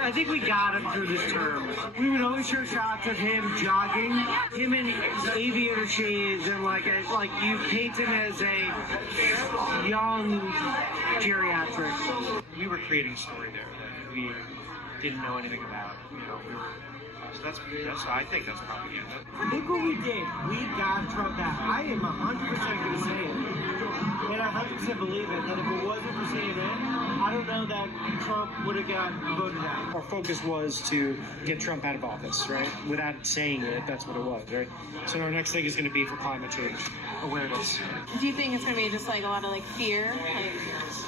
I think we got him through this term. We would always show shots of him jogging, him in aviator shades, and like you paint him as a young geriatric. We were creating a story there that we didn't know anything about. You know, so that's I think that's propaganda. Look what we did. We got Trump back. I am 100% going to say it. And I 100% believe it, that if it wasn't for CNN, I don't know that Trump would have got voted out. Our focus was to get Trump out of office, right? Without saying it, that's what it was, right? So our next thing is going to be for climate change awareness. Do you think it's going to be just like a lot of like fear, like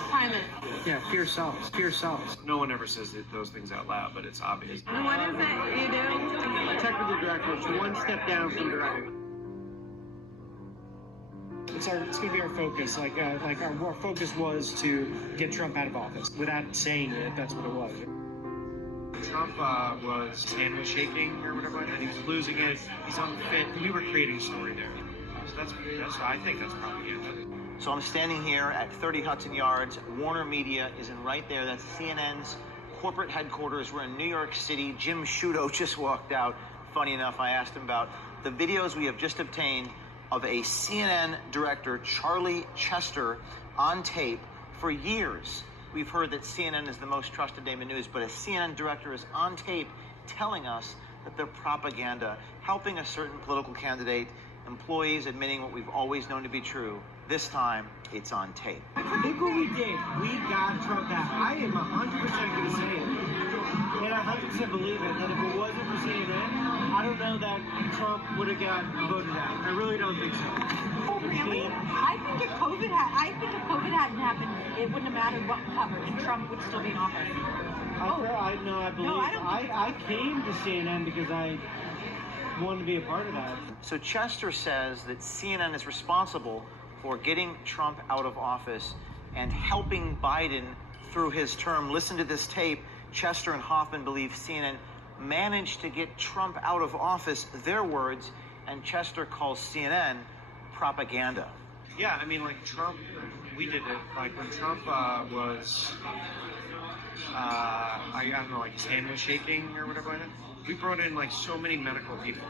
climate? Yeah, fear sells. Fear sells. No one ever says those things out loud, but it's obvious. And what is it you do? Technical director, it's one step down from director. It's going to be our focus. Our focus was to get Trump out of office. Without saying it, that's what it was. Trump was hand was shaking or whatever, and he was losing it. He's unfit. We were creating a story there. So that's I think that's propaganda. So I'm standing here at 30 Hudson Yards. Warner Media is in right there. That's CNN's corporate headquarters. We're in New York City. Jim Sciutto just walked out. Funny enough, I asked him about the videos we have just obtained of a CNN director, Charlie Chester, on tape. For years, we've heard that CNN is the most trusted name in news, but a CNN director is on tape telling us that they're propaganda, helping a certain political candidate, employees admitting what we've always known to be true. This time, it's on tape. Look what we did. We got Trump back. I am 100% going to say it. And I 100% believe it, that if it wasn't for CNN, I don't know that Trump would have got voted out. I really don't think so. Oh, really? I think if COVID hadn't happened, it wouldn't have mattered what we covered, and Trump would still be in office. I believe I came to CNN because I wanted to be a part of that. So Chester says that CNN is responsible for getting Trump out of office and helping Biden through his term. Listen to this tape. Chester and Hoffman believe CNN managed to get Trump out of office, their words, and Chester calls CNN propaganda. Yeah, I mean, like Trump, we did it. Like when Trump was, I don't know, like his hand was shaking or whatever. We brought in like so many medical people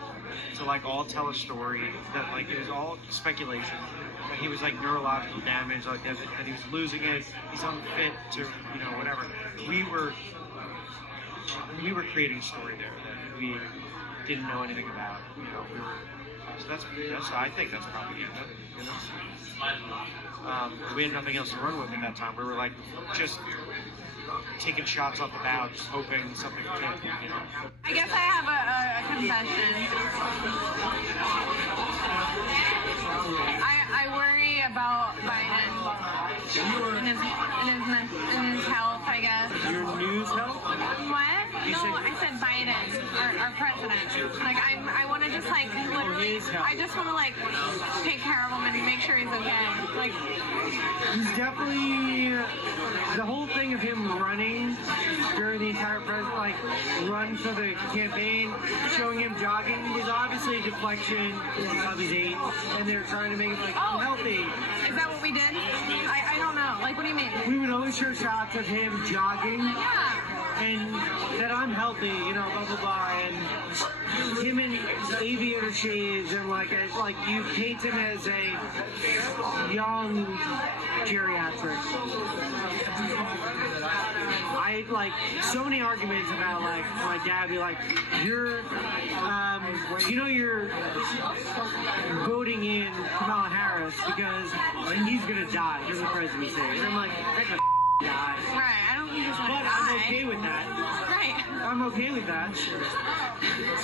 to like all tell a story that like it was all speculation. That he was like neurological damage, like that he was losing it. He's unfit to, you know, whatever. We were creating a story there that we didn't know anything about. You know, so that's I think that's propaganda. You know, we had nothing else to run with at that time. We were like just taking shots off the bow, just hoping something would hit. You know. I guess I have a confession. I worry about Biden and his health, I guess. Your news health? What? I said Biden, our president. Like, I want to just, like, literally, I just want to, like, take care of him and make sure he's okay. Like, he's definitely, the whole thing of him running during the entire run for the campaign, showing him jogging, was obviously a deflection of his age, and they're trying to make it, like, unhealthy. Is that what we did? I don't know. Like, what do you mean? We would always show shots of him jogging. Yeah. And that I'm healthy, you know, blah, blah, blah, and him in aviator shades, and like you paint him as a young geriatric. I like so many arguments about like my dad be like, you're voting in Kamala Harris because he's gonna die in the presidency, and I'm like, that could die. Right, I don't think he's gonna die. But I'm okay with that. Right. I'm okay with that.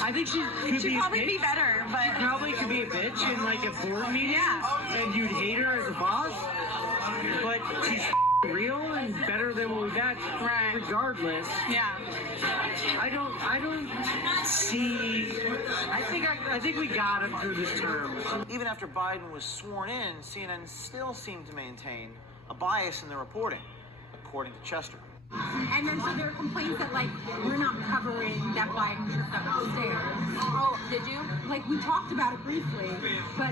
I think she could She'd be probably a bitch. be better, but... She probably could be a bitch in like a board meeting. Yeah. And you'd hate her as a boss. But she's real and better than what we've had. Right. Regardless. Yeah. I don't see... I think we got him through this term. Even after Biden was sworn in, CNN still seemed to maintain a bias in their reporting, according to Chester. And then so there are complaints that like we're not covering that Biden tripped up the stairs. Oh, did you? Like we talked about it briefly, but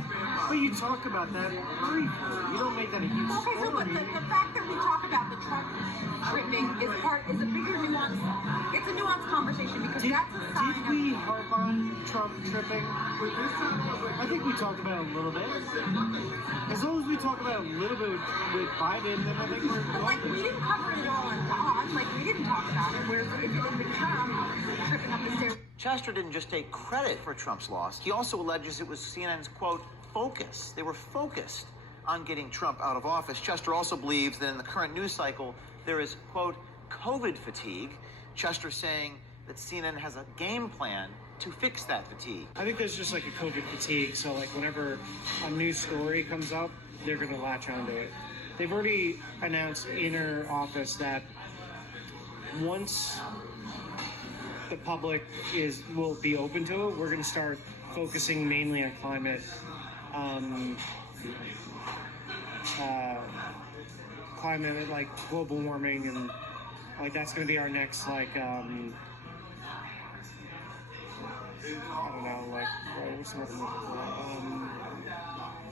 you talk about that briefly. You don't make that a huge okay, so but the fact that we talk about the Trump tripping is a bigger nuance. It's a nuts conversation because that's a sign Did we harp on Trump tripping? I think we talked about it a little bit. As long as we talk about it a little bit with Biden, then I think we're like, we didn't cover it all on God. Like, we didn't talk about it. Whereas if it had been Trump tripping up the stairs. Chester didn't just take credit for Trump's loss. He also alleges it was CNN's, quote, focus. They were focused on getting Trump out of office. Chester also believes that in the current news cycle, there is, quote, COVID fatigue. Chester saying that CNN has a game plan to fix that fatigue. I think there's just like a COVID fatigue. So like whenever a new story comes up, they're going to latch onto it. They've already announced inner office that once the public will be open to it, we're going to start focusing mainly on climate, climate like global warming, and like that's going to be our next like I don't know, like what's the word I'm looking for?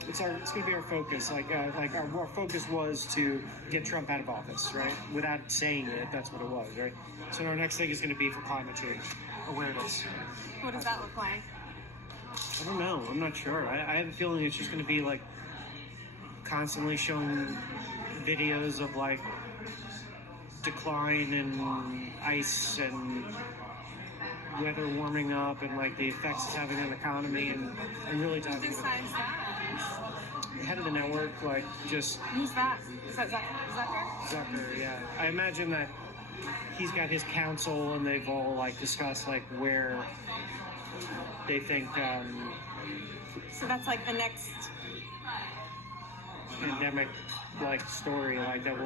It's going to be our focus. Like our focus was to get Trump out of office, right? Without saying it, that's what it was, right? So our next thing is going to be for climate change awareness. What does that look like? I don't know. I'm not sure. I have a feeling it's just going to be like constantly showing videos of like decline in ice and weather warming up and like the effects it's having on the economy and really Who talking about decides that? the head of the network, like just Who's that? Is that Zucker? Zucker. Yeah, I imagine that he's got his council and they've all like discussed like where they think So that's like the next. pandemic like story like that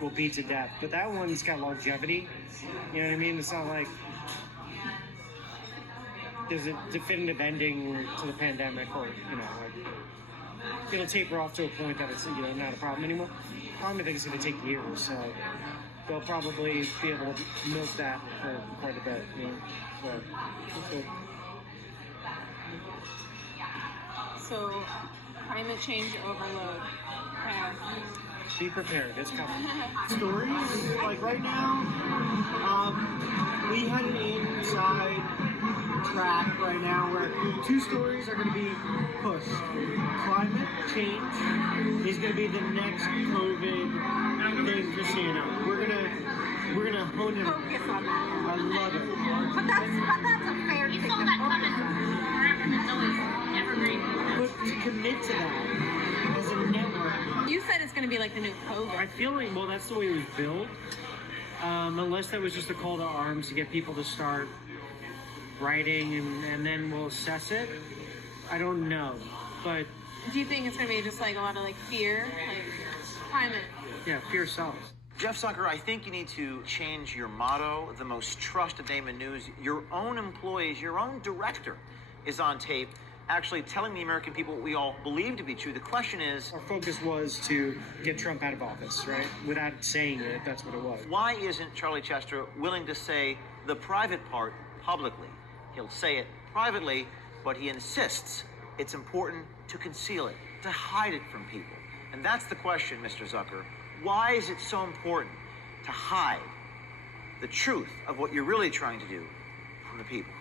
will be to death. But that one's got longevity. You know what I mean? It's not like there's a definitive ending to the pandemic, or you know, like it'll taper off to a point that it's not a problem anymore. I think it's going to take years, so they'll probably be able to milk that for quite a bit. So, climate change overload. Okay. Be prepared. It's coming. Stories like right now, we had an inside track right now where 2 stories are going to be pushed. Climate change is going to be the next COVID thing for CNN. We're gonna hone it. Focus on that. I love it. But that's a fair thing to focus on. But to commit to that as a network. You said it's going to be like the new COVID. I feel like, well, that's the way it was built. Unless that was just a call to arms to get people to start writing and then we'll assess it. I don't know. But Do you think it's going to be just like a lot of like fear? Like climate? yeah, fear sells. Jeff Zucker, I think you need to change your motto, the most trusted name in news. Your own employees, your own director is on tape actually telling the American people what we all believe to be true. The question is, Our focus was to get Trump out of office, right? Without saying it, that's what it was. why isn't Charlie Chester willing to say the private part publicly? He'll say it privately, but he insists it's important to conceal it, to hide it from people. And that's the question, Mr. Zucker. Why is it so important to hide the truth of what you're really trying to do from the people?